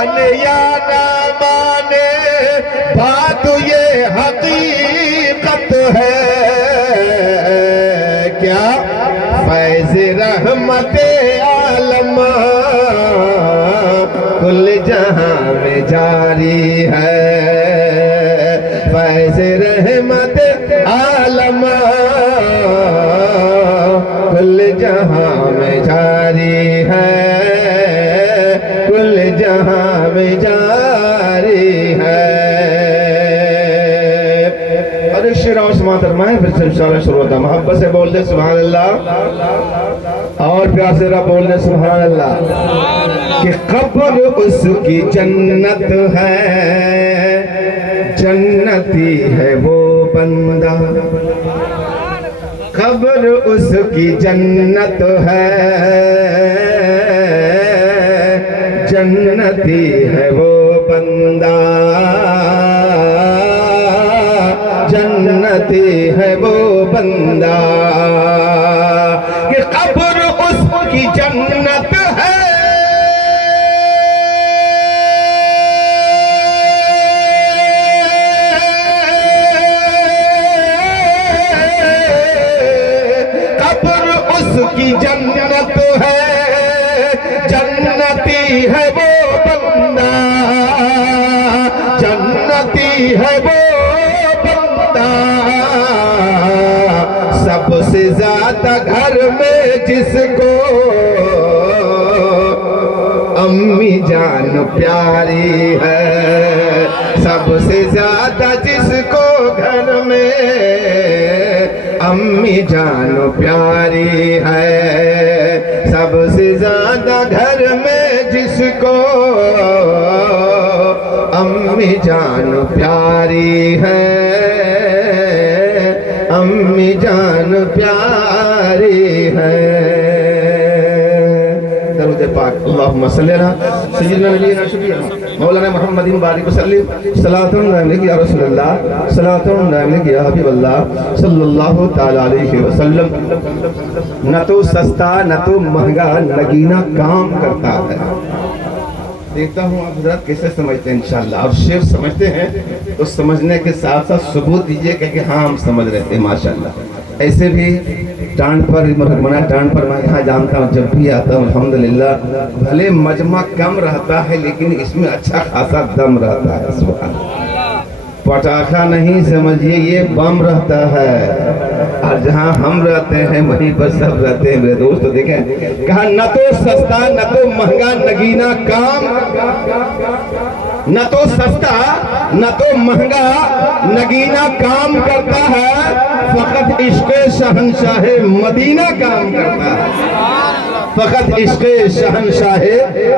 مانے یا نہ مانے بات یہ حقیقت ہے کیا فیض رحمت عالم کل جہاں میں جاری ہے فیض رحمت عالم کل جہاں میں جاری ہے کل جہاں میں جاری ہے ارے شیر اور سماعت فرمائیں پھر سے انشاءاللہ شروع ہوتا محبت سے بول دے سبحان اللہ اور پیار سے رب بول دے سبحان اللہ کہ قبر اس کی جنت ہے جنتی ہے وہ بندہ قبر اس کی جنت ہے جنتی ہے وہ بندہ جنتی ہے وہ بندہ کہ قبر اس کی جنت ہے قبر اس کی جنت ہے جنتی ہے وہ بندہ جنتی ہے وہ سب سے زیادہ گھر میں جس کو امی جان پیاری ہے سب سے زیادہ جس کو گھر میں امی جان پیاری ہے سب سے زیادہ گھر میں جس کو امی جان پیاری ہے امی جان پیاری ہے درود پاک اللہم صلی اللہ سیدنا نبینا شفیعنا مولانا محمد بارک وسلم صلاۃ علیہ یا رسول اللہ صلاۃ علیہ یا حبیب اللہ صلی اللہ تعالی علیہ وسلم نہ تو سستا نہ تو مہنگا نگینہ کام کرتا ہے دیکھتا ہوں آپ حضرات کیسے سمجھتے ہیں انشاءاللہ اور شعر سمجھتے ہیں تو سمجھنے کے ساتھ ساتھ ثبوت دیجئے کہ ہاں ہم سمجھ رہے ہیں ماشاءاللہ ایسے بھی ٹانڈ پر مرحمانہ ٹانڈ پر میں یہاں جانتا ہوں جب بھی آتا ہوں الحمدللہ بھلے مجمع کم رہتا ہے لیکن اس میں اچھا خاصا دم رہتا ہے سبحان پٹاخہ نہیں سمجھئے یہ بم رہتا ہے اور جہاں ہم رہتے ہیں وہیں پر سب رہتے ہیں میرے دوست تو دیکھیں کہا نہ تو سستا نہ تو مہنگا نگینہ کام نہ تو سستا نہ تو مہنگا نگینہ کام کرتا ہے فقط عشق شہنشاہ مدینہ کام کرتا ہے فقط عشق شہنشاہ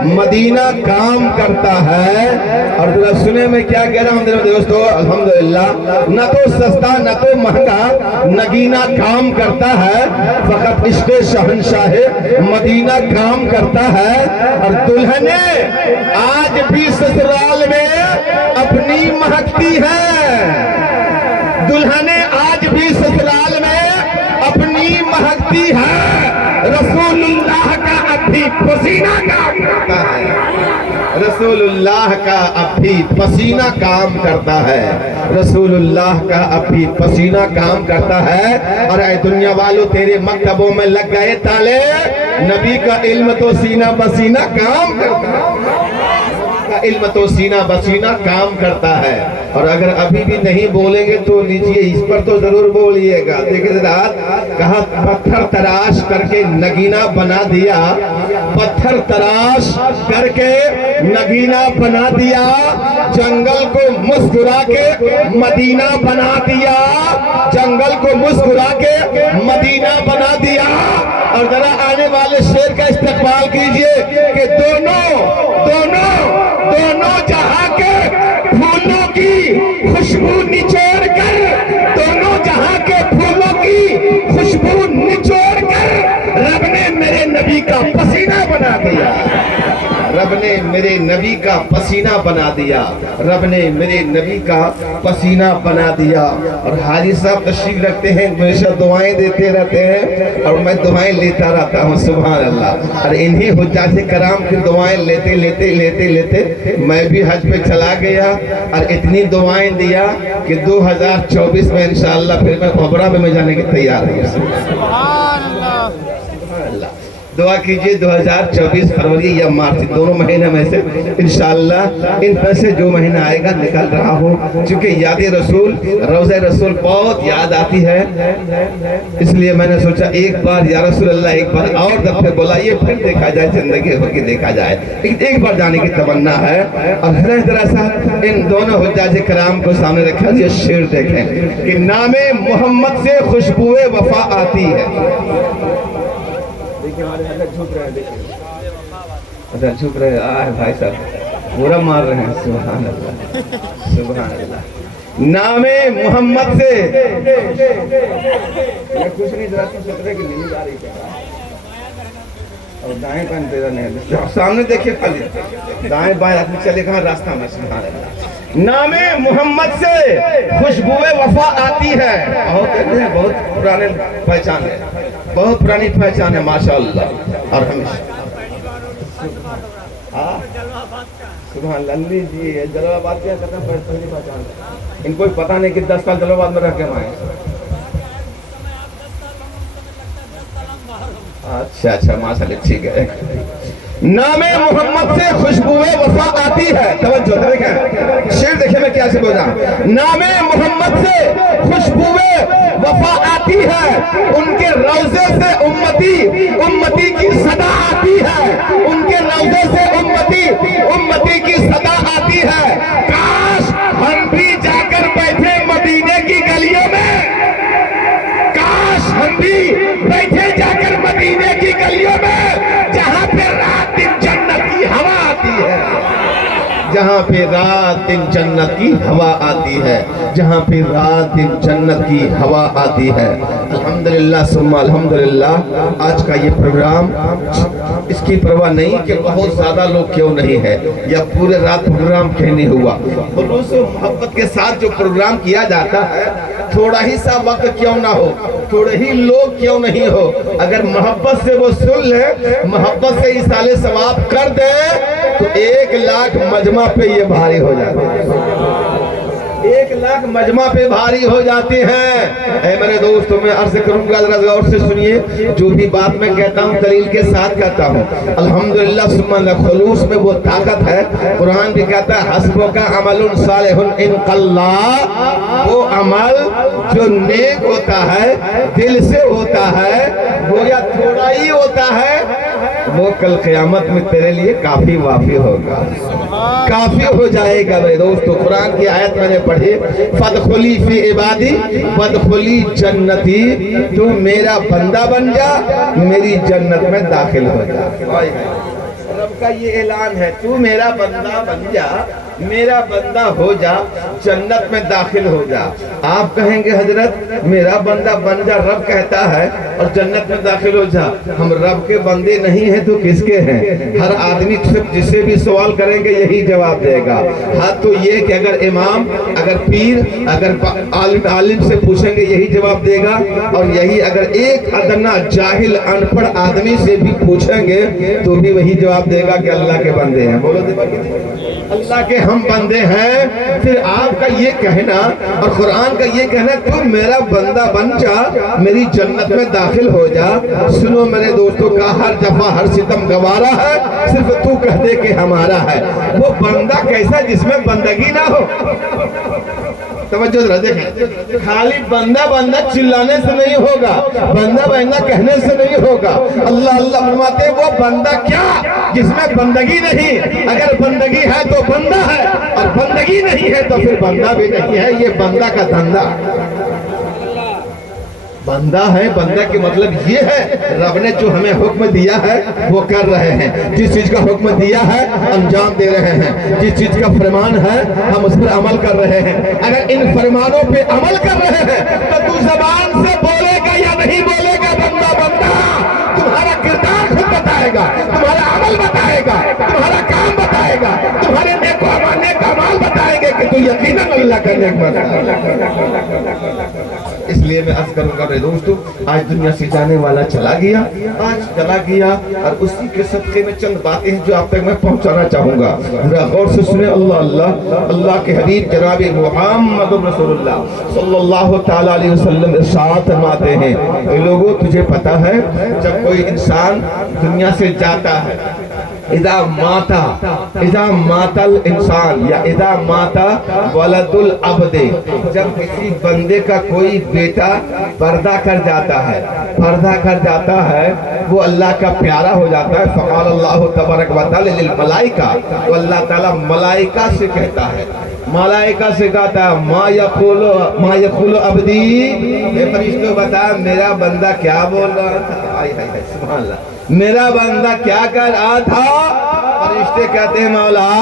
مدینہ کام کرتا ہے اور ذرا سنے میں کیا کہہ رہا ہوں میرے دوستو الحمدللہ نہ تو سستا نہ تو مہنگا نگینہ کام کرتا ہے فقط عشق شہنشاہ مدینہ کام کرتا ہے اور دلہنیں آج بھی سسرال میں اپنی مہکتی ہیں دلہنیں آج بھی سسرال میں اپنی مہکتی ہے رسول اللہ کا اب بھی پسینہ کام کرتا ہے رسول اللہ کا اب بھی پسینہ کام کرتا ہے رسول اللہ کا اب بھی پسینہ کام کرتا ہے اور اے دنیا والوں تیرے مکتبوں میں لگ گئے تالے نبی کا علم تو سینہ بسینہ کام کرتا ہے علم تو سینہ بسینہ کام کرتا ہے اور اگر ابھی بھی نہیں بولیں گے تو لیجئے اس پر تو ضرور بولیے گا دیکھیں ذرا کہا پتھر تراش کر کے نگینہ بنا دیا پتھر تراش کر کے نگینہ بنا دیا جنگل کو مسکرا کے مدینہ بنا دیا جنگل کو مسکرا کے مدینہ بنا دیا اور ذرا آنے والے شعر کا استقبال کیجئے کہ دونوں جہاں کے پھولوں کی خوشبو نچوڑ کر دونوں جہاں کے پھولوں کی خوشبو نچوڑ کر رب نے میرے نبی کا پسینہ بنا دیا رب نے میرے نبی کا پسینہ بنا دیا، رب نے میرے نبی کا پسینہ بنا دیا۔ اور حاجی صاحب تشریف رکھتے ہیں، ہمیشہ دعائیں دیتے رہتے ہیں اور میں دعائیں لیتا رہتا ہوں، سبحان اللہ۔ اور انہی حجاج کرام کی دعائیں لیتے لیتے لیتے لیتے میں بھی حج پہ چلا گیا اور اتنی دعائیں دیا کہ 2024 میں انشاءاللہ پھر میں عمرہ میں جانے کی تیار ہوں۔ سبحان اللہ۔ دعا کیجئے 2024 فروری یا مارچ دونوں مہینے میں سے انشاءاللہ ان میں سے جو مہینہ آئے گا نکل رہا ہوں، چونکہ یاد رسول، روضہ رسول بہت یاد آتی ہے، اس لیے میں نے سوچا ایک بار یا رسول اللہ ایک بار اور دفعہ بلائیے، پھر دیکھا جائے زندگی ہو کے دیکھا جائے، لیکن ایک بار جانے کی تمنا ہے۔ اور ذرا سا ان دونوں حجاج کرام کو سامنے رکھا، یہ شعر دیکھیں کہ نام محمد سے خوشبو وفا آتی ہے۔ دیکھیں ہمارے حضرت جھک رہے ہیں، دیکھیں حضرت جھک رہے ہیں، آہ بھائی صاحب بورا مار رہے ہیں، سبحان اللہ سبحان اللہ۔ نام محمد سے یہ کچھ نہیں، ذرا سا سکرے کی نیند آ رہی ہے اور دائیں بائیں پیدا نہیں، سامنے دیکھیں خالی دائیں بائیں آدمی چلے کہاں راستہ میں، سبحان اللہ۔ نام محمد سے خوشبو وفا آتی ہے، بہت کہتے ہیں بہت پرانے پہچان ہے، بہت پرانی پہچان ہے ماشاءاللہ۔ اور ہمیشہ سبحان اللہ علی جی جلال آباد کیا کرتے ہیں، پہلی پہچان ہے، ان کو پتہ نہیں کہ 10 سال جلال آباد میں رہ کے آئے۔ اچھا ماشاءاللہ ٹھیک ہے۔ نام محمد سے خوشبو وفا آتی ہے، توجہ دیکھیں شعر دیکھیں میں کیا سے بولا۔ نام محمد سے خوشبو وفا آتی ہے، ان کے روضے سے امتی کی صدا آتی ہے، ان کے روضے سے امتی کی صدا آتی ہے۔ کاش ہم بھی جا کر بیٹھے مدینے کی گلیوں میں، کاش ہم بھی بیٹھے جا کر مدینے کی گلیوں میں، جہاں پہ رات دن جنت کی ہوا آتی ہے، جہاں پہ رات دن جنت کی ہوا آتی ہے، جہاں پہ رات دن جنت کی ہوا آتی ہے۔ الحمدللہ ثم الحمدللہ آج کا یہ پروگرام اس کی پرواہ نہیں کہ بہت زیادہ لوگ کیوں نہیں ہے یا پورے رات پروگرام کیوں نہیں ہوا، خلوص و محبت کے ساتھ جو پروگرام کیا جاتا ہے تھوڑا ہی سا وقت کیوں نہ ہو، تھوڑے ہی لوگ کیوں نہیں ہو، اگر محبت سے وہ سن لے، محبت سے ایصال ثواب کر دے تو 1 لاکھ مجمع پہ یہ بھاری ہو جاتے ہیں، 1 لاکھ مجمع پہ بھاری ہو جاتے ہیں۔ اے میرے دوستوں میں عرض کروں گا ذرا غور سے سنیے، جو بھی بات میں کہتا ہوں دلیل کے ساتھ کہتا ہوں۔ الحمدللہ ثم الحمدللہ خلوص میں وہ طاقت ہے، قرآن بھی کہتا ہے حسبک عمل صالح ان قلّا، وہ عمل جو نیک ہوتا ہے دل سے ہوتا ہے وہ یا تھوڑا ہی ہوتا ہے، وہ کل قیامت میں تیرے لیے کافی وافی ہوگا، کافی ہو جائے گا۔ میرے دوستو قرآن کی آیت میں نے پڑھی فَادْخُلِي فِي عِبَادِي وَادْخُلِي جَنَّتِي، تو میرا بندہ بن جا، میری جنت میں داخل ہو جا۔ رب کا یہ اعلان ہے، تو میرا بندہ بن جا، میرا بندہ ہو جا، جنت میں داخل ہو جا۔ آپ کہیں گے حضرت میرا بندہ بن جا رب کہتا ہے اور جنت میں داخل ہو جا، ہم رب کے بندے نہیں ہیں تو کس کے ہیں؟ ہر آدمی جسے بھی سوال کریں گے یہی جواب دے گا۔ ہاں تو یہ کہ اگر امام، اگر پیر، اگر عالم سے پوچھیں گے یہی جواب دے گا، اور یہی اگر ایک ادنا جاہل ان پڑھ آدمی سے بھی پوچھیں گے تو بھی وہی جواب دے گا کہ اللہ کے بندے ہیں۔ بولو اللہ کے ہم بندے ہیں۔ پھر آپ کا یہ کہنا اور قرآن کا یہ کہنا تو میرا بندہ بن جا، میری جنت میں داخل ہو جا۔ سنو میرے دوستوں کا ہر جفا ہر ستم گوارا ہے، صرف تو کہہ دے کہ ہمارا ہے۔ وہ بندہ کیسا جس میں بندگی نہ ہو؟ توجہ ذرا دیکھیں، خالی بندہ بندہ چلانے سے نہیں ہوگا، بندہ بندہ کہنے سے نہیں ہوگا۔ اللہ اللہ فرماتے ہیں وہ بندہ کیا جس میں بندگی نہیں، اگر بندگی ہے تو بندہ ہے اور بندگی نہیں ہے تو پھر بندہ بھی نہیں ہے۔ یہ بندہ کا دھندا بندہ ہے، بندہ کے مطلب یہ ہے رب نے جو ہمیں حکم دیا ہے وہ کر رہے ہیں، جس چیز کا حکم دیا ہے انجام دے رہے ہیں، جس چیز کا فرمان ہے ہم اس پر عمل کر رہے ہیں۔ اگر ان فرمانوں پہ عمل کر رہے ہیں تو زبان سے بولے گا یا نہیں بولے گا بندہ بندہ، تمہارا کردار خود بتائے گا، تمہارا عمل بتائے گا، تمہارا اللہ کا نیک بندہ. اس لیے میں عرض کروں گا دوستو، آج دنیا سے جانے والا چلا گیا، اور اسی کے صدقے میں چند باتیں ہیں جو آپ تک میں پہنچانا چاہوں گا. ذرا غور سے سنیں. اللہ کے حبیب جناب محمد رسول اللہ صلی اللہ تعالیٰ علیہ وسلم ارشاد فرماتے ہیں، لوگوں تجھے پتا ہے جب کوئی انسان دنیا سے جاتا ہے، اذا مات الانسان یا اذا مات ولد العبد، جب کسی بندے کا کوئی بیٹا پردہ کر جاتا ہے وہ اللہ کا پیارا ہو جاتا ہے. فقال اللہ تبارک و تعالی للملائکہ، تو اللہ تعالیٰ ملائکہ سے کہتا ہے ما یقول عبدی، اے فرشتوں بتا میرا بندہ کیا بول رہا تھا. سبحان اللہ، میرا بندہ کیا کر رہا تھا؟ فرشتے کہتے ہیں مولا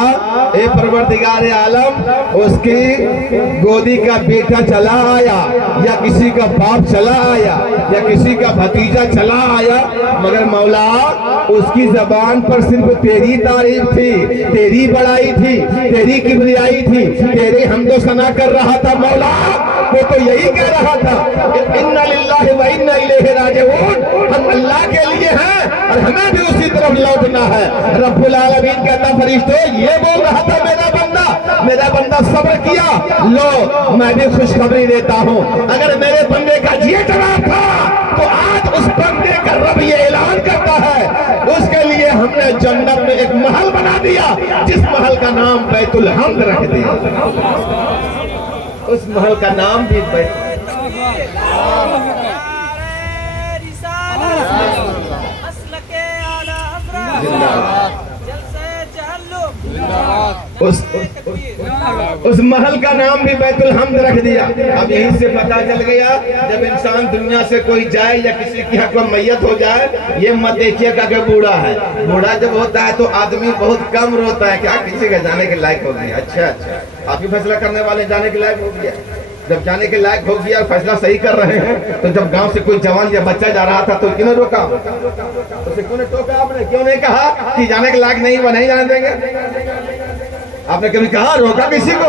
اے پروردگار عالم، اس کی گودی کا بیٹا چلا آیا یا کسی کا باپ چلا آیا یا کسی کا بھتیجا چلا آیا، مگر مولا اس کی زبان پر صرف تیری تعریف تھی، تیری بڑائی تھی، تیری کبریائی تھی، تیری حمد و ثنا کر رہا تھا. مولا وہ تو یہی کہہ رہا تھا اِنَّا لِلَّهِ وَإِنَّا إِلَيْهِ رَاجِعُونَ، ہم اللہ کے لیے ہیں اور ہمیں بھی اسی طرف لوٹنا ہے. رب العالمین کہتا فرشتوں یہ بول رہا تھا میرا بندہ صبر کیا، لو میں بھی خوشخبری دیتا ہوں، اگر میرے بندے کا یہ جواب تھا تو آج اس بندے کا رب یہ اعلان کرتا ہے اس کے لیے ہم نے جنت میں ایک محل بنا دیا جس محل کا نام بیت الحمد رکھ دیا. اس محل کا نام بھی بیت اس محل کا نام بھی بیت الحمد رکھ دیا. اب یہیں سے پتہ چل گیا جب انسان دنیا سے کوئی جائے یا کسی کی حق میں میت ہو جائے، یہ مت دیکھیے گا کہ بوڑھا ہے. بوڑھا جب ہوتا ہے تو آدمی بہت کم روتا ہے، کیا کسی کے جانے کے لائق ہو گیا. اچھا آپ ہی فیصلہ کرنے والے جانے کے لائق ہو گیا. جب جانے کے لائق ہو گیا اور فیصلہ صحیح کر رہے ہیں تو جب گاؤں سے کوئی جوان یا بچہ جا رہا تھا تو کیوں نے روکا؟ اسے کیوں نے ٹوکا؟ آپ نے کیوں نہیں کہا کہ جانے کے لائق نہیں وہ نہیں جانے دیں گے؟ آپ نے کبھی کہا روکا کسی کو؟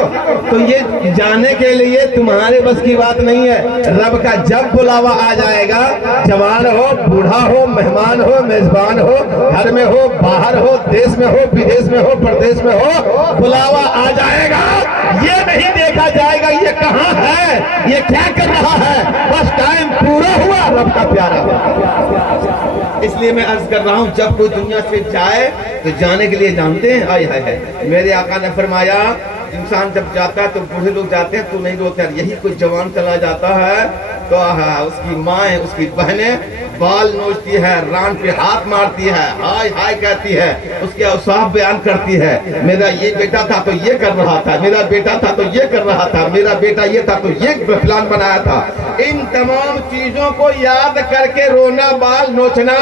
تو یہ جانے کے لیے تمہارے بس کی بات نہیں ہے. رب کا جب بلاوا آ جائے گا، جوان ہو، بوڑھا ہو، مہمان ہو، میزبان ہو، گھر میں ہو، باہر ہو، دیش میں ہو، بدیش میں ہو، پردیش میں ہو، بلاوا آ جائے گا. یہ نہیں دیکھا جائے گا یہ کہاں ہے، یہ کیا کر رہا ہے، بس ٹائم پورا ہوا رب کا پیارا ہوا. اس لیے میں عرض کر رہا ہوں جب کوئی دنیا سے جائے تو جانے کے لیے جانتے ہیں میرے آقا نے فرمایا انسان جب جاتا ہے تو بوڑھے لوگ جاتے ہیں تو نہیں روتے ہیں. یہی کوئی جوان چلا جاتا ہے تو اس کی ماں اس کی بہنیں بال نوچتی ہے، ران پہ ہاتھ مارتی ہے، ہائے ہائے کہتی ہے، اس کے اوصاف بیان کرتی ہے. میرا یہ بیٹا تھا تو یہ کر رہا تھا، میرا بیٹا تھا تو یہ کر رہا تھا، میرا بیٹا یہ تھا تو یہ پلان بنایا تھا. ان تمام چیزوں کو یاد کر کے رونا، بال نوچنا،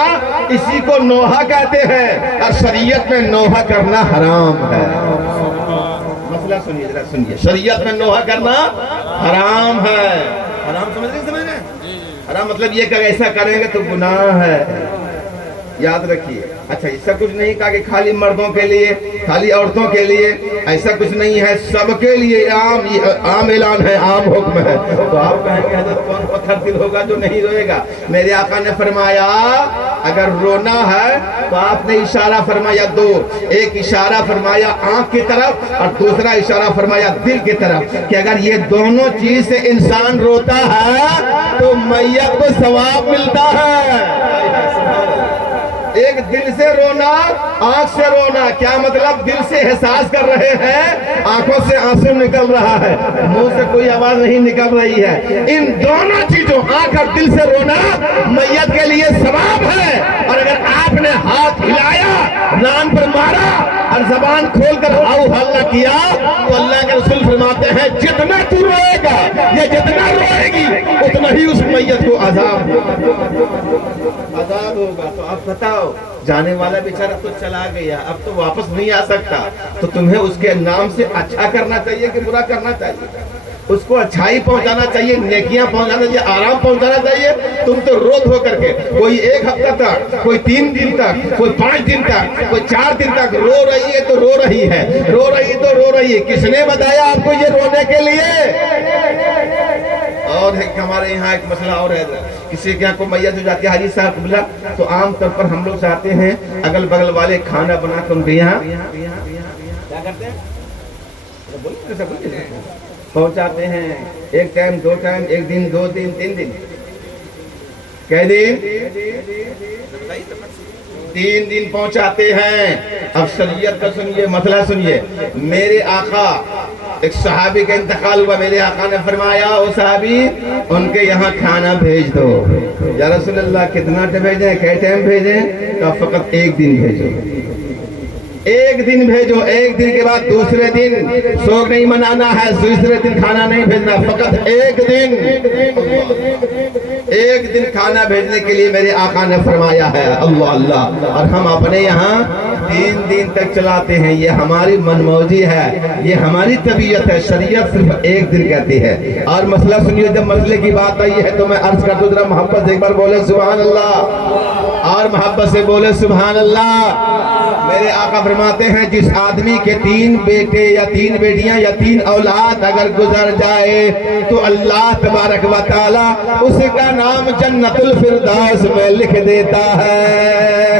اسی کو نوحہ کہتے ہیں. اور شریعت میں نوحہ کرنا حرام ہے. مسئلہ سنیے ذرا سنیے، شریعت میں نوحہ کرنا حرام ہے. حرام سمجھ رہے ہیں؟ حرام مطلب یہ کہ ایسا کریں گے تو گناہ ہے. یاد رکھیے. اچھا ایسا کچھ نہیں کہا کہ خالی مردوں کے لیے، خالی عورتوں کے لیے، ایسا کچھ نہیں ہے، سب کے لیے عام اعلان ہے، عام حکم ہے. تو آپ کہیں گے حضرت کون پتھر دل ہوگا جو نہیں روئے گا؟ میرے آقا نے فرمایا اگر رونا ہے تو آپ نے اشارہ فرمایا دو، ایک اشارہ فرمایا آنکھ کی طرف اور دوسرا اشارہ فرمایا دل کی طرف کہ اگر یہ دونوں چیز سے انسان روتا ہے تو میت کو ثواب ملتا ہے. ایک دل سے رونا، آنکھ سے رونا. کیا مطلب؟ دل سے احساس کر رہے ہیں، آنکھوں سے آنسو نکل رہا ہے، منہ سے کوئی آواز نہیں نکل رہی ہے. ان دونوں چیزوں آنکھ اور دل سے رونا میت کے لیے ثواب ہے. اور اگر آپ نے ہاتھ ہلایا، ران پر مارا اور زبان کھول کر ہاؤ ہلہ کیا تو اللہ کے رسول فرماتے ہیں جتنا تو روئے گا یا جتنا روئے گی اتنا ہی اس میت کو عذاب ہوگا. تو آپ بتاؤ جانے والا بیچارہ تو چلا گیا، اب تو واپس نہیں آ سکتا، تو تمہیں اس کے نام سے اچھا کرنا چاہیے کہ برا کرنا چاہیے؟ اس کو اچھائی پہنچانا چاہیے، نیکیاں پہنچانا چاہیے، آرام پہنچانا چاہیے. تم تو رو دھو کر کے، کوئی 1 ہفتہ تک، کوئی 3 دن تک، کوئی 5 دن تک، کوئی 4 دن تک رو رہی ہے تو رو رہی ہے، رو رہی تو رو رہی ہے. کس نے بتایا آپ کو یہ رونے کے لیے؟ اور ہمارے یہاں ایک مسئلہ اور ہے، کسی کے یہاں کو میت ہو جاتی ہے حاجی صاحب کو بلا، تو عام طور پر ہم لوگ چاہتے ہیں اگل بغل والے کھانا بنا کر ان کے یہاں کیا کرتے ہیں، پہنچاتے ہیں. 1 ٹائم 2 ٹائم، 1 دن 2 دن 3 دن، کہہ دن 3 دن پہنچاتے ہیں. اب شریعت کا سنیے مسئلہ سنیے. میرے آقا، ایک صحابی کا انتقال ہوا، میرے آقا نے فرمایا او صحابی ان کے یہاں کھانا بھیج دو. یا رسول اللہ کتنا ٹائم بھیجیں، کئے ٹائم بھیجیں؟ تو فقط 1 دن بھیجو، 1 دن بھیجو. 1 دن کے بعد دوسرے دن سوگ نہیں منانا ہے، دوسرے دن کھانا نہیں بھیجنا، فقط 1 دن. 1 دن کھانا بھیجنے کے لیے میرے آقا نے فرمایا ہے. اللہ اللہ. اور ہم اپنے یہاں 3 دن تک چلاتے ہیں. یہ ہماری منموزی ہے، یہ ہماری طبیعت ہے. شریعت صرف 1 دن کہتی ہے. اور مسئلہ سنیے، جب مسئلے کی بات آئی ہے تو میں عرض کر دوں، ذرا محبت سے ایک بار بولے سبحان اللہ، اور محبت سے بولے سبحان اللہ. میرے آقا فرماتے ہیں جس آدمی کے 3 بیٹے یا 3 بیٹیاں یا 3 اولاد اگر گزر جائے تو اللہ تبارک و تعالی اس کا نام جنت الفردوس میں لکھ دیتا ہے.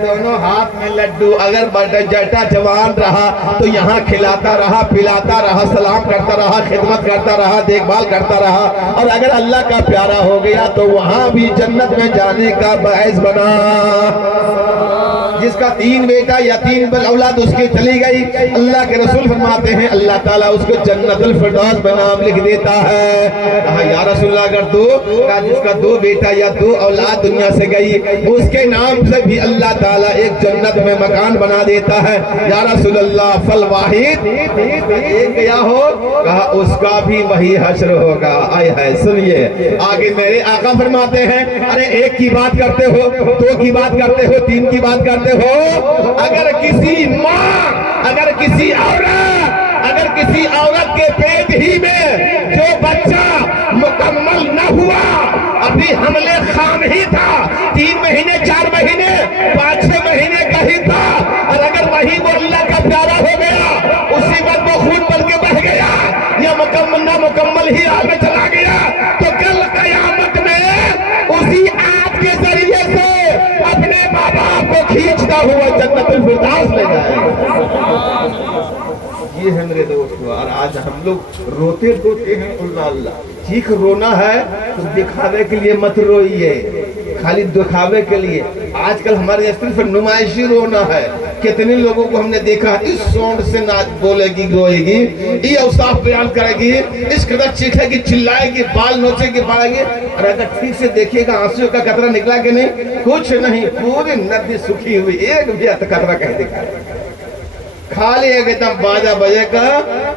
دونوں ہاتھ میں لڈو، اگر جٹا جوان رہا تو یہاں کھلاتا رہا، پلاتا رہا، سلام کرتا رہا، خدمت کرتا رہا، دیکھ بھال کرتا رہا. اور اگر اللہ کا پیارا ہو گیا تو وہاں بھی جنت میں جانے کا باعث بنا. جس کا 3 بیٹا یا 3 اولاد اس کی چلی گئی، اللہ کے رسول فرماتے ہیں اللہ تعالیٰ اس کو جنت الفردوس میں نام لکھ دیتا ہے. کہا یا رسول اللہ اگر کہا جس کا 2 بیٹا یا 2 اولاد دنیا سے گئی، اس کے نام سے بھی اللہ تعالیٰ ایک جنت میں مکان بنا دیتا ہے. یا رسول اللہ فل واحد، ایک گیا ہو، کہا اس کا بھی وہی حشر ہوگا. آئے ہے سنیے آگے میرے آقا فرماتے ہیں ارے 1 کی بات کرتے ہو، 2 کی بات کرتے ہو، 3 کی بات کرتے ہو. اگر کسی ماں، اگر کسی عورت کے پیٹ ہی میں جو بچہ مکمل نہ ہوا، ابھی حمل خام ہی تھا، 3 مہینے 4 مہینے 5-6 مہینے کا ہی تھا، اور اگر وہی وہ اللہ کا پیارا ہو گیا، اسی وقت وہ خون بن کے بہ گیا یا مکمل نہ مکمل ہی حال میں چلا گیا، تو کل قیامت میں اسی آگ کے ذریعے سے اپنے ماں باپ کو کھینچتا ہوا جنت الفردوس لے جائے. یہ ہے میرے دوستو. اور آج ہم لوگ روتے ہیں. اللہ ٹھیک رونا ہے تو دکھاوے کے لیے مت روئیے، خالی دکھاوے کے لیے. آج کل ہمارے صرف نمائشی رونا ہے. کتنے لوگوں کو ہم نے دیکھا اس سونڈ سے ناچ بولے گی، روئے گی، یہ اوصاف بیان کرے گی، اس قدر چیخے گی، چلائے گی، بال نوچے گی، پڑے گی. اور اگر ٹھیک سے دیکھیے گا آنسو کا قطرہ نکلا کہ نہیں؟ کچھ نہیں، پوری ندی سکھی ہوئی، ایک بھی قطرہ کہیں دکھا. خالی ایک دم باجا بجے کا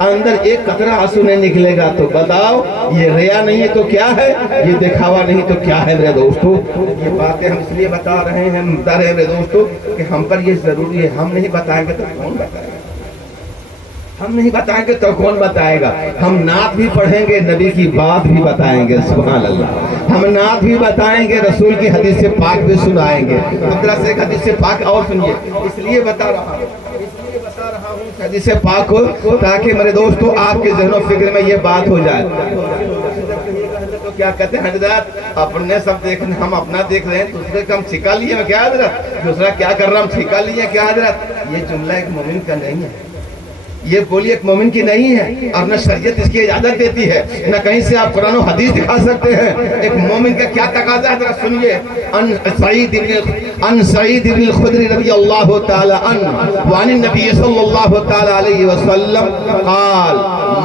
اندر ایک قطرہ آنسو نہیں نکلے گا. تو بتاؤ یہ ریا نہیں ہے تو کیا ہے؟ یہ دکھاوا نہیں تو کیا ہے میرے دوستو؟ یہ باتیں ہم اس لیے بتا رہے ہیں میرے دوستو کہ ہم پر یہ ضروری ہے. ہم نہیں بتائیں گے تو کون بتائے گا؟ ہم نہیں بتائیں گے تو کون بتائے گا؟ ہم نعت بھی پڑھیں گے، نبی کی بات بھی بتائیں گے. سبحان اللہ. ہم نعت بھی بتائیں گے، رسول کی حدیث پاک بھی سنائیں گے. ذرا سے ایک حدیث پاک اور سنیے، اس لیے بتا رہا ہوں حدیث پاک کو، تاکہ میرے دوستو آپ کے ذہن و فکر میں یہ بات ہو جائے. تو کیا کہتے ہیں حضرت اپنے سب دیکھنے، ہم اپنا دیکھ رہے ہیں، دوسرے کا ہم چھکا لیے ہیں کیا حضرت؟ دوسرا کیا کر رہا ہم چھکا لیے کیا حضرت؟ یہ جملہ ایک مومن کا نہیں ہے، یہ بولی ایک مومن کی نہیں ہے، اور نہ شریعت اس کی اجازت دیتی ہے، نہ کہیں سے آپ قرآن و حدیث دکھا سکتے ہیں. ایک مومن کا کیا تقاضا ہے ذرا سنیے. ان سعید بن الخدری رضی اللہ تعالی عنہ وعن النبی صلی اللہ تعالی علیہ وسلم قال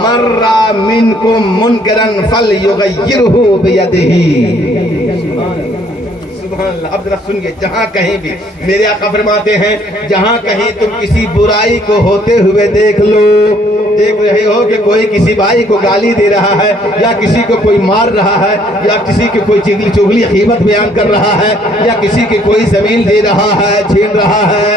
مر منکم منکرا فلیغیرہ بیدہ. سبحان اللہ. اب ذرا سنیے، جہاں کہیں بھی میرے آقا فرماتے ہیں جہاں کہیں تم کسی برائی کو ہوتے ہوئے دیکھ لو، دیکھ رہے ہو کہ کوئی کسی بھائی کو گالی دے رہا ہے، یا کسی کو کوئی مار رہا ہے، یا کسی کی کوئی چغلی غیبت بیان کر رہا ہے، یا کسی کی کوئی زمین دے رہا ہے، چھین رہا ہے،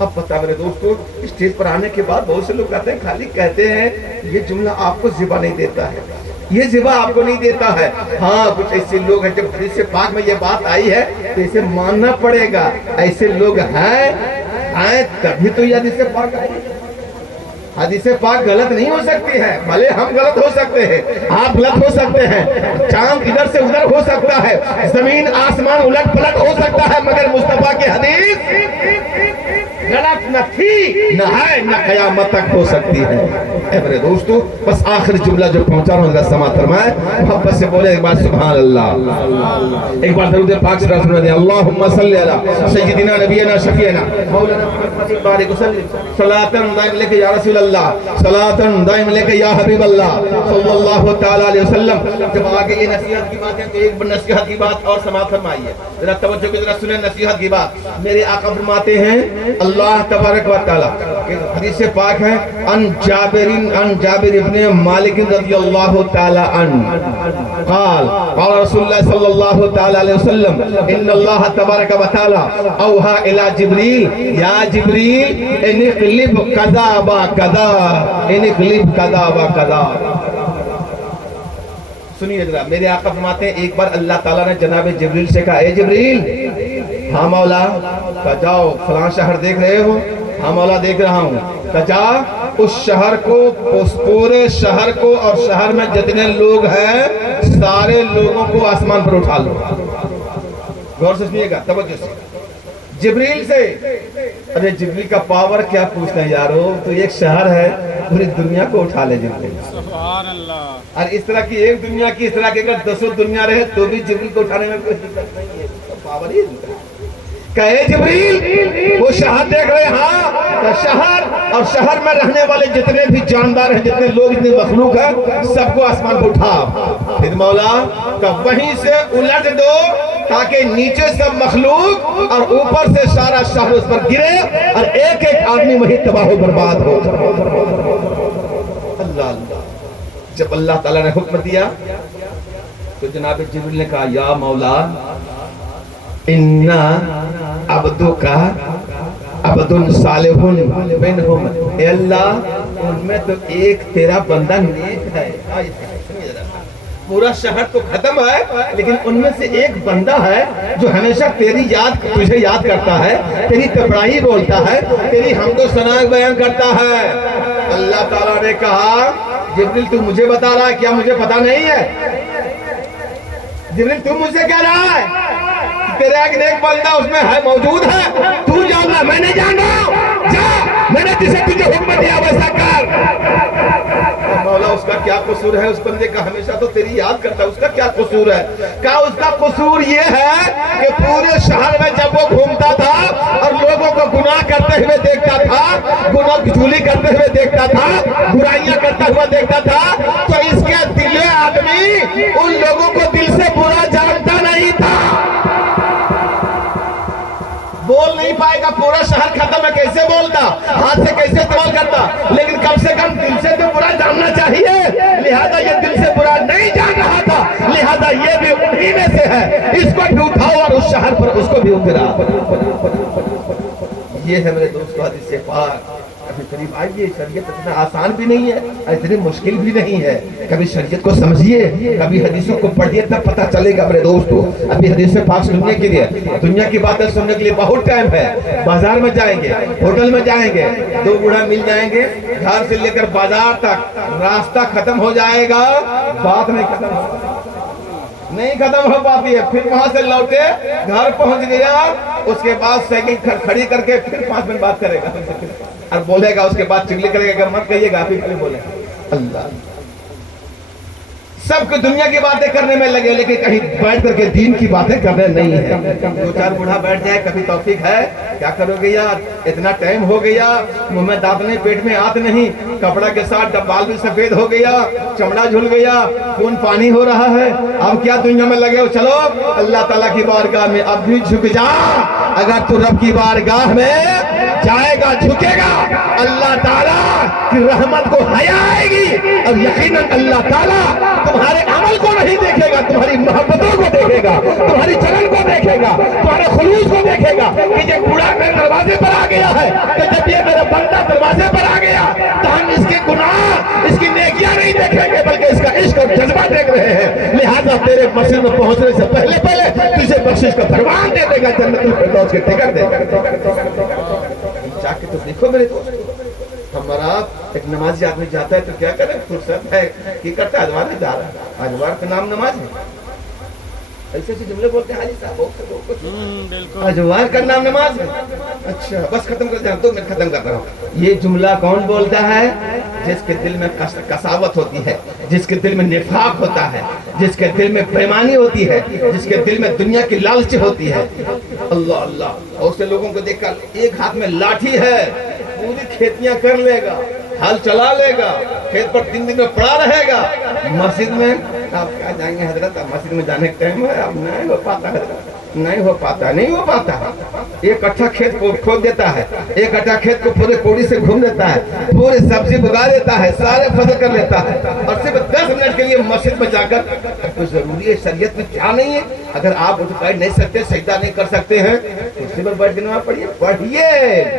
اب پتہ میرے دوستو اسٹیج پر آنے کے بعد بہت سے لوگ کہتے ہیں خالی کہتے ہیں، یہ جملہ آپ کو زبا نہیں دیتا ہے، یہ زبا آپ کو نہیں دیتا ہے۔ ہاں کچھ ایسے لوگ ہیں، جب حدیث پاک میں یہ بات آئی ہے تو اسے ماننا پڑے گا، ایسے لوگ ہیں تبھی تو یہ حدیث پاک آئی ہے۔ حدیث پاک غلط نہیں ہو سکتی ہے، بھلے ہم غلط ہو سکتے ہیں، آپ غلط ہو سکتے ہیں، چاند ادھر سے ادھر ہو سکتا ہے، زمین آسمان الٹ پلٹ ہو سکتا ہے، مگر مصطفیٰ کی حدیث غلط نہ تھی، نہ ہے، نہ قیامت تک ہو سکتی ہے۔ اے میرے دوستو بس آخری جملہ جو پہنچا رہا ہوں ذرا سماعت فرمائے، محبت سے بولے ایک بار سبحان اللہ، ایک بار درود پاک سے رسول اللہ اللہم صلی علی سیدنا نبینا شفیعنا مولانا محمد بارک وسلم صلاۃ دائم لے کے یا رسول اللہ، صلاۃ دائم لے کے یا حبیب اللہ صلی اللہ تعالی علیہ وسلم۔ جب آگے یہ نصیحت کی بات ہے تو ایک نصیحت کی بات اور سماعت فرمائیے، ذرا توجہ کے ذرا سنیں نصیحت کی بات۔ میرے آقا فرماتے ہیں اللہ تبارک و تعالی، حدیث پاک ہے ان جابر ابن مالک رضی اللہ تعالی عنہ قال قال رسول اللہ صلی اللہ تعالی علیہ وسلم ان اللہ تبارک و تعالی اوحا الی جبریل یا جبریل ان اقلب کذا و کذا، ان اقلب کذا و کذا۔ سنیے ذرا، میرے آقا فرماتے ہیں ایک بار اللہ تعالیٰ نے جناب جبریل سے کہا اے جبریل، ہاں مولا، کہ جاؤ فلاں شہر دیکھ رہے ہو؟ ہاں مولا دیکھ رہا ہوں۔ کہ جا اس شہر کو، اس پورے شہر کو اور شہر میں جتنے لوگ ہیں سارے لوگوں کو آسمان پر اٹھا لو۔ غور سے سنیے گا، توجہ سے۔ جبریل سے، ارے جبریل کا پاور کیا پوچھنا ہے یارو، تو ایک شہر ہے پوری دنیا کو اٹھا لے جبریل، سبحان اللہ۔ اور اس طرح کی ایک دنیا کی، اس طرح کی اگر 10 دنیا رہے تو بھی جبریل کو اٹھانے میں کوئی دقت نہیں ہے، پاور ہی کہے جبریل وہ شہر دیکھ رہے، ہاں شہر اور شہر میں رہنے والے جتنے بھی جاندار ہیں، جتنے لوگ، جتنے مخلوق ہیں، سب کو آسمان کو اٹھا۔ پھر مولا کہ وہیں سے الٹ دو تاکہ نیچے سب مخلوق اور اوپر سے سارا شہر اس پر گرے اور ایک ایک آدمی وہی تباہ و برباد ہو۔ اللہ اللہ، جب اللہ تعالیٰ نے حکم دیا تو جناب جبریل نے کہا یا مولا اِنَّا عَبْدُكَ عَبْدٌ صَالِحٌ مِنْهُمْ، اے اللہ ان میں تو ایک تیرا بندہ نیک ہے۔ پورا شہر تو ختم ہے لیکن ان میں سے ایک بندہ ہے جو ہمیشہ تیری یاد، تجھے یاد کرتا ہے، تیری تبرائی بولتا ہے، تیری حمد و ثنا بیان کرتا ہے۔ اللہ تعالیٰ نے کہا جبریل تو مجھے بتا رہا ہے کیا مجھے پتا نہیں ہے؟ جبریل تو مجھ سے کہہ رہا ہے تیرا ایک نیک بندہ اس میں ہے، موجود ہے، تو جان رہا، میں نہیں جان رہا، جا، میں نے جسے تجھے حکم دیا ویسا کر۔ مولا اس کا کیا قصور ہے؟ اس بندے کا ہمیشہ تو تیری یاد کرتا ہے، اس کا کیا قصور ہے؟ کہا اس کا قصور یہ ہے کہ پورے شہر میں جب وہ گھومتا تھا اور لوگوں کو گناہ کرتے ہوئے دیکھتا تھا، گناہ چولی کرتے ہوئے دیکھتا تھا، برائیاں کرتا ہوا دیکھتا تھا، تو اس کے دل آدمی ان لوگوں کو دل سے برا جانتا نہیں تھا۔ بول نہیں پائے گا، پورا شہر ختم ہے، کیسے بولتا، ہاتھ سے کیسے استعمال کرتا، لیکن کم سے کم دل سے تو برا جاننا چاہیے، لہذا یہ دل سے برا نہیں جان رہا تھا، لہذا یہ بھی انہی میں سے ہے، اس کو بھی اٹھاؤ اور اس شہر پر اس کو بھی اترا۔ یہ ہے میرے دوستو حدیث پاک۔ کبھی قریب آئیے، شریعت اتنا آسان بھی نہیں ہے، اتنی مشکل بھی نہیں ہے، کبھی شریعت کو سمجھیے، کبھی حدیثوں کو پڑھیے، تب پتہ چلے گا میرے دوستو۔ ابھی حدیث پاک سننے کے لیے، دنیا کی باتیں سننے کے لیے بہت ٹائم ہے، بازار میں جائیں گے، ہوٹل میں جائیں گے، دو بوڑھا مل جائیں گے، گھر سے لے کر بازار تک راستہ ختم ہو جائے گا، بات نہیں ختم ہو پاتی ہے، پھر وہاں سے لوٹے گھر پہنچ گیا، اس کے بعد سائیکل کھڑی کر کے پھر 5 منٹ بات کرے گا اور بولے گا، اس کے بعد چگلی کرے گا، مت کہیے گا، پھر بولے اللہ۔ سب کو دنیا کی باتیں کرنے میں لگے لیکن کہیں بیٹھ کر کے دین کی باتیں کرنے نہیں ہے۔ 2-4 بوڑھا بیٹھ جائے، کبھی توفیق ہے، کیا کرو گے یار، اتنا ٹائم ہو گیا، منہ میں دانت نہیں، پیٹ میں آت نہیں، کپڑا کے ساتھ بال بھی سفید ہو گیا، چمڑا جھل گیا، خون پانی ہو رہا ہے، اب کیا دنیا میں لگے ہو؟ چلو اللہ تعالیٰ کی بارگاہ میں اب بھی جھک جا، اگر تو رب کی بارگاہ میں جائے گا، جھکے گا، اللہ تعالیٰ کی رحمت کو حیا آئے گی، اور یقیناً اللہ تعالیٰ تمہارے عمل کو نہیں دیکھے گا، تمہاری محبتوں کو دیکھے گا، تمہاری چلن کو دیکھے گا، تمہاری شان خلوص کو دیکھے گا کہ یہ بوڑھا میرے دروازے پر آ گیا ہے، کہ جب یہ میرا بندہ دروازے پر آ گیا تو ہم اس کے گناہ، اس کی نیکیاں نہیں دیکھیں گے بلکہ اس کا عشق اور جذبہ دیکھ رہے ہیں۔ لہٰذا تیرے مسجد میں پہنچنے سے پہلے تجھے بخشش کا فرمان دے دے گا، جنت الفردوس کے ٹکٹ دے گا۔ جا کے تو دیکھو میرے دوست، ہمارا ایک نمازی آدمی جاتا ہے تو کیا کرے؟ فرصت ہے کہ کرتا ہے اجوار میں جا رہا ہے، اجوار کا نام نماز ہے۔ ایسے ایسے جملے بولتے ہیں حاجی صاحب، اجوار کا نام نماز ہے۔ اچھا بس ختم کر جانا تو میں ختم کر رہا ہوں۔ یہ جملہ کون بولتا ہے؟ جس کے دل میں قساوت ہوتی ہے، جس کے دل میں نفاق ہوتا ہے، جس کے دل میں بےایمانی ہوتی ہے، جس کے دل میں دنیا کی لالچ ہوتی ہے۔ اللہ اللہ، اور اسے لوگوں کو دیکھ کر ایک ہاتھ میں لاٹھی ہے، پوری کھیتیاں کر لے گا، ہل چلا لے گا، کھیت پر 3 دن میں پڑا رہے گا۔ مسجد میں آپ کیا جائیں گے حضرت؟ آپ مسجد میں جانے کا ٹائم ہے؟ اب نہیں ہو پاتا حضرت، نہیں ہو پاتا۔ ایک کٹھا کھیت کو کھود دیتا ہے، ایک کٹھا کھیت کو پورے کوڑی سے گھوم دیتا ہے، پورے سبزی بگا دیتا ہے، سارے فصل کر لیتا ہے، اور صرف 10 منٹ کے لیے مسجد میں جا کر کوئی ضروری ہے؟ شریعت میں کیا نہیں ہے؟ اگر آپ اٹھ بیٹھ نہیں سکتے، سجدہ نہیں کر سکتے ہیں، کرسی پر بیٹھ کے نماز پڑھیے،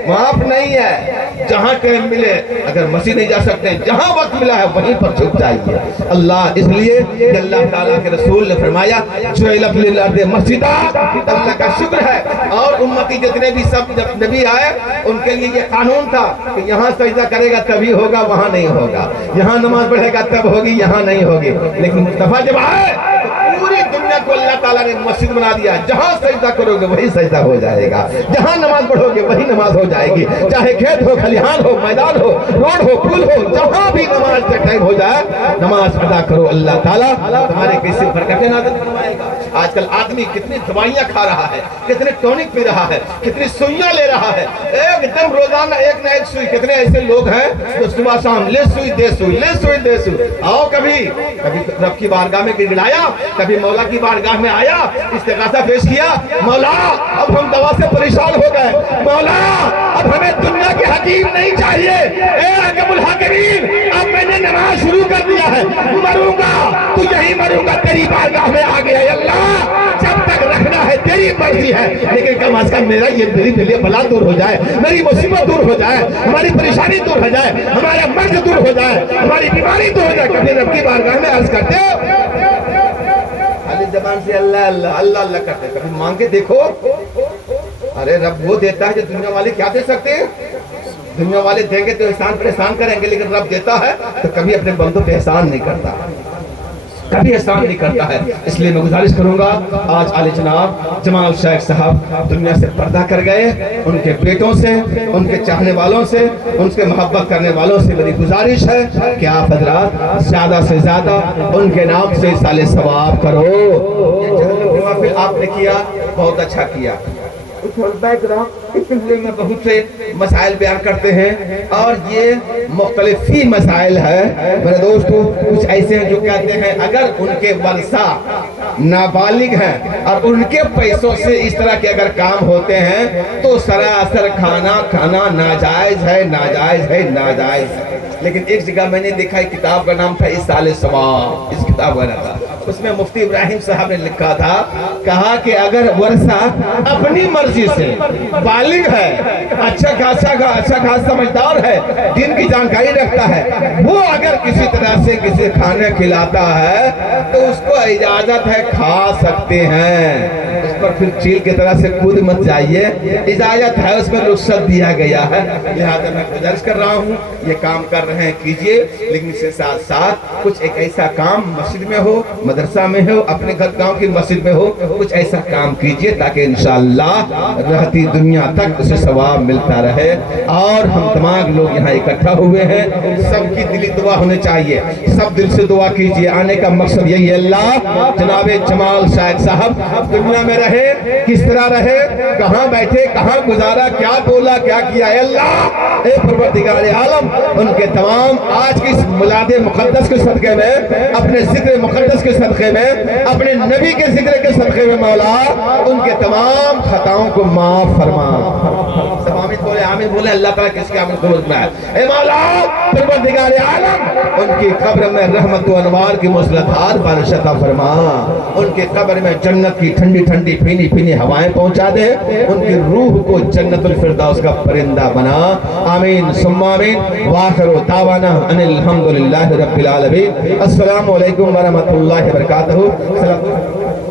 معاف نہیں ہے۔ جہاں ٹائم ملے، اگر مسجد نہیں جا سکتے، جہاں وقت ملا ہے وہیں پر جھک جائیے۔ اللہ اس لیے کہ اللہ تعالیٰ کے رسول نے فرمایا جعلت للارض مسجدا، اللہ کا شکر ہے۔ اور امتی جتنے بھی سب جب نبی آئے ان کے لیے یہ قانون تھا کہ یہاں سجدہ کرے گا تبھی ہوگا، وہاں نہیں ہوگا، یہاں نماز پڑھے گا تب ہوگی، یہاں نہیں ہوگی۔ لیکن مصطفیٰ جب آئے تو پوری دنیا کو اللہ تعالیٰ نے مسجد بنا دیا، جہاں سجدہ کرو گے وہی سجدہ ہو جائے گا، جہاں نماز پڑھو گے وہی نماز ہو جائے گی، چاہے کھیت ہو، کھلیہان ہو، میدان ہو، روڈ ہو، پل ہو، جہاں بھی نماز کا ٹائم ہو جائے نماز ادا کرو، اللہ تعالیٰ تمہارے کسی برکتیں نازل فرمائے گا۔ آج کل آدمی کتنی دوائیاں کھا رہا ہے، کتنے ٹونک پی رہا ہے، کتنی سوئیاں لے رہا ہے، ایک دم روزانہ ایک نہ ایک سوئی۔ کتنے ایسے لوگ ہیں جو صبح شام لے سوئی دے سوئی، لے سوئی دے سوئی۔ آؤ کبھی رب کی بارگاہ میں گڑگڑایا، کبھی مولا کی بارگاہ میں آیا، استغاثہ پیش کیا، مولا اب ہم دوا سے پریشان ہو گئے، مولا اب ہمیں دنیا کے حکیم نہیں چاہیے، اے حکم الحاکمین اب میں نے نماز شروع کر دیا ہے، مروں گا تو یہی مروں گا، تیری بارگاہ میں آ گیا۔ اللہ جب تک رکھنا ہے تیری مرضی ہے، لیکن کم از کم میری لیے بلا دور ہو جائے، میری مصیبت دور ہو جائے، ہماری پریشانی دور ہو جائے، ہمارا مرض دور ہو جائے، ہماری بیماری دور ہو جائے۔ کبھی رب کی بارگاہ میں عرض کرتے ہو، خالی زبان سے اللہ اللہ اللہ اللہ کرتے، کبھی مانگ کے دیکھو۔ ارے رب وہ دیتا ہے جو دنیا والے کیا دے سکتے ہیں؟ دنیا والے دیں گے تو احسان پر احسان کریں گے، لیکن رب دیتا ہے تو کبھی اپنے بندوں پہ احسان نہیں کرتا، کبھی احسان نہیں کرتا ہے۔ اس لیے میں گزارش کروں گا، آج عالی جناب جمال شیخ صاحب دنیا سے پردہ کر گئے، ان کے بیٹوں سے، ان کے چاہنے والوں سے، ان کے محبت کرنے والوں سے میری گزارش ہے کہ آپ حضرات زیادہ سے زیادہ ان کے نام سے ایصال ثواب کرو۔ یہ جہنم محفل آپ نے کیا، بہت اچھا کیا۔ اس سلسلے میں بہت سے مسائل بیان کرتے ہیں اور یہ مختلف ہی مسائل ہے میرے دوستو۔ کچھ ایسے ہیں جو کہتے ہیں اگر ان کے ورثہ نابالغ ہیں اور ان کے پیسوں سے اس طرح کے اگر کام ہوتے ہیں تو سراسر کھانا ناجائز ہے، ناجائز ہے، ناجائز ہے۔ لیکن ایک جگہ میں نے دیکھا ایک کتاب کا نام تھا ایصال ثواب، اس کتاب کا نام تھا، اس میں مفتی ابراہیم صاحب نے لکھا تھا، کہا کہ اگر ورثہ اپنی مرضی سے بالغ ہے، اچھا خاصا سمجھدار ہے، دین کی جانکاری رکھتا ہے، وہ اگر کسی طرح سے کسی کھانے کھلاتا ہے تو اس کو اجازت ہے، کھا سکتے ہیں، اس پر پھر چیل کی طرح سے کود مت جائیے، اجازت ہے، اس میں رخصت دیا گیا ہے۔ لہذا میں گزارش کر رہا ہوں یہ کام کر رہے ہیں کیجئے، لیکن اس کے ساتھ ساتھ کچھ ایک ایسا کام مسجد میں ہو، مدرسہ میں ہو، اپنے گھر گاؤں کی مسجد میں ہو، کچھ ایسا کام کیجئے تاکہ انشاءاللہ رہتی دنیا تک اسے ثواب ملتا رہے۔ اور ہم تمام لوگ یہاں اکٹھا ہوئے ہیں، سب کی دلی دعا ہونے چاہیے، سب دل سے دعا کیجئے۔ آنے کا مقصد یہی ہے اللہ جناب جمال شیخ صاحب دنیا میں رہے، کس طرح رہے، کہاں بیٹھے، کہاں گزارا، کیا بولا، کیا کیا، اے اللہ اے پروردگار عالم ان کے تمام آج کی اس میلاد مقدس کے صدقے میں، اپنے ذکر مقدس کے صدقے میں، اپنے نبی کے ذکر کے صدقے میں مولا ان کے تمام خطاؤں کو معاف فرما۔ آمین بولے آمین بولے اللہ تعالیٰ کس کے آمین قبول میں ہے اے مولا پروردگار عالم ان کی قبر میں رحمت و انوار کی موسلادھار بارش عطا فرما ان کی قبر میں جنت کی ٹھنڈی ٹھنڈی پھینی پھینی ہوائیں پہنچا دے ان کی روح کو جنت الفردوس کا پرندہ بنا آمین ثم آمین وآخر دعوانا ان الحمدللہ رب العالمین السلام علیکم ورحمۃ اللہ وبرکاتہ